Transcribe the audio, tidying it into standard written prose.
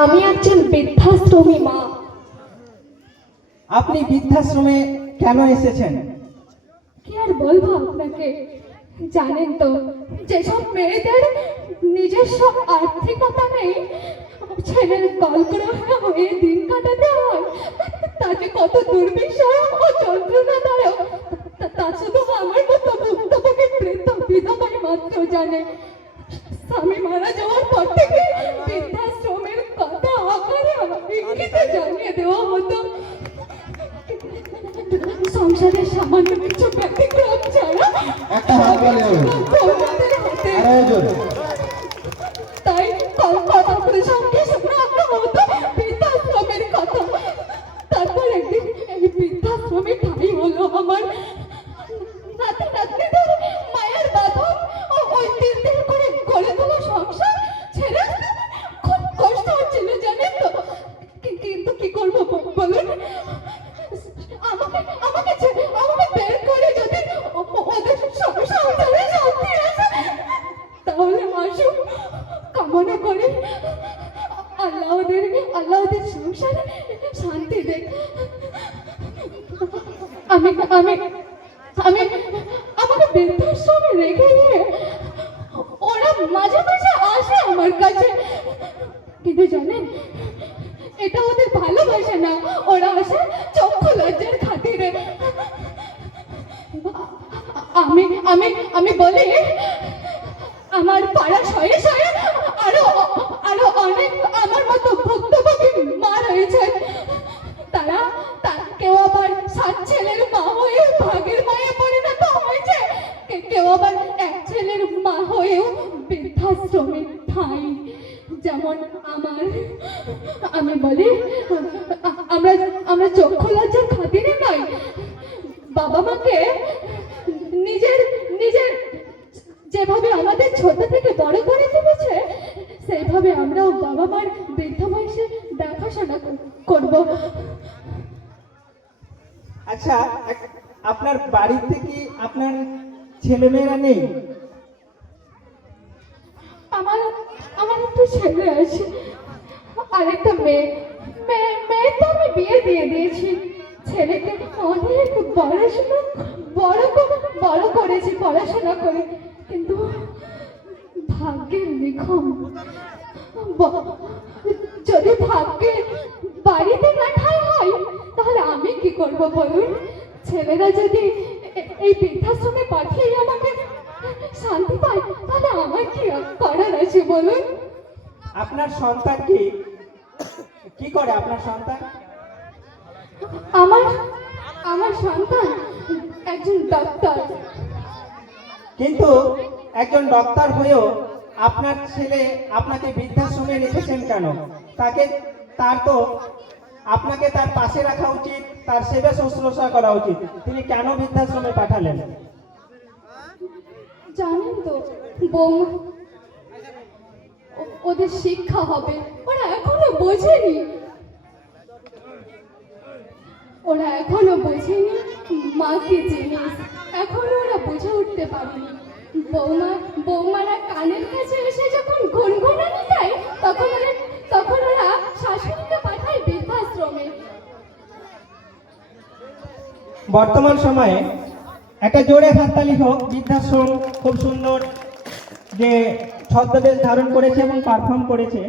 আমি একজন বৃদ্ধাশ্রমী মা। আপনি বৃদ্ধাশ্রমে কেন এসেছেন? কি আর বলবো আপনাকে, জানেন তো যেসব মেয়েদের নিজস্ব আর্থিকতা নেই, ছেলের গল্পরা হয়ে দিন কাটাতে হয়, তাকে কত দুর্বিষহ ও যন্ত্রণাদায়ক তা শুধু আমার মতো ভুক্তভোগী বৃদ্ধ বিধবাই মাত্র জানে। স্বামী মারা যাওয়ার পর থেকে বৃদ্ধাশ্রমের কথা আকারে ইঙ্গিতে জানিয়ে দেওয়া হতো। সংসারের সামান্য কিছু ব্যতিক্রম ছাড়া তাই কথা প্রসঙ্গে শোনা হতো বৃদ্ধাশ্রমের কথা। তারপর একদিন এই বৃদ্ধাশ্রমে ঠাই হলো আমার। নাতি নাতনিদের মায়ের বাঁধন ও ওই তিল তিল করে গড়ে তোলা সংসার ছেড়ে আসতে খুব কষ্ট হচ্ছিল, জানেন তো। কিন্তু কি করবো বলুন, আমাকে বের করে যদি ওদের সংসারে শান্তি আসে তাহলে আসুক, কামনা করে আল্লাহ ওদের সংসারে শান্তি দেখ। আমাকে বৃদ্ধাশ্রমে রেখে দিয়ে ওরা মাঝে মাঝে আসে আমার কাছে, কিন্তু জানেন এটা ওদের ভালোবাসে না, ওরা আসে চক্ষু লজ্জার খাতিরে। আমি বলি আমার পাড়া শয়ে শয়ে আরো অনেক আমার মতো ভুক্তভোগী মা রয়েছে। তারা কেউ আবার 7 ছেলের মা হয়ে ভাগের মায়ে পরিণত হয়েছে, কেউ আবার এক ছেলের মা হয়েও বৃদ্ধাশ্রমে ঠাঁই যেমন আমার। আমি বলি আমরা চক্ষু লজ্জার খাতিরে নয়, বাবা মাকে নিজের যেভাবে আমাদের ছোট থেকে বড় করে তুলেছে সেইভাবে আমরাও বাবা মার বৃদ্ধ বয়সে দেখাশোনা করব। আচ্ছা, আপনার বাড়িতে কি আপনার ছেলেমেয়েরা নেই? আমার একটা ছেলে আছে আর একটা মেয়ে তো আমি বিয়ে দিয়ে দিয়েছি। ছেলেকে অনেক বড় করেছি পড়াশোনা করে, কিন্তু ভাগ্যের লিখন। যদি ভাগ্যে বাড়িতে না ঠাঁই হয় তাহলে আমি কি করব বলুন? ছেলেরা যদি এই বৃদ্ধাশ্রমে পাঠিয়ে আমাকে শান্তি পায় তাহলে আমার কি করার আছে বলুন? আপনার সন্তান কি করে? আপনার সন্তান? আমার সন্তান একজন ডাক্তার। কিন্তু একজন ডাক্তার হয়েও আপনার ছেলে আপনাকে বৃদ্ধাশ্রমে রেখেছেন কেন? আপনাকে তার পাশে রাখা উচিত, তার সেবা শুশ্রূষা করা উচিত। তিনি কেন বৃদ্ধাশ্রমে পাঠালেন? জানেন তো বৌমা, ওদের শিক্ষা হবে, ওরা এখনো বোঝেনি মা কি জিনিস, এখনো ওরা বুঝে উঠতে পারেনি। বৌমারা কানের কাছে এসে যখন গুনগুনানি দেয় তখন ওরা শাশুড়িকে পাঠায় বৃদ্ধাশ্রমে। বর্তমান সময়ে একটা জোরে হাততালি হোক, বৃদ্ধাশ্রম খুব সুন্দর যে ছদ্মবেশ ধারণ করেছে এবং পারফর্ম করেছে।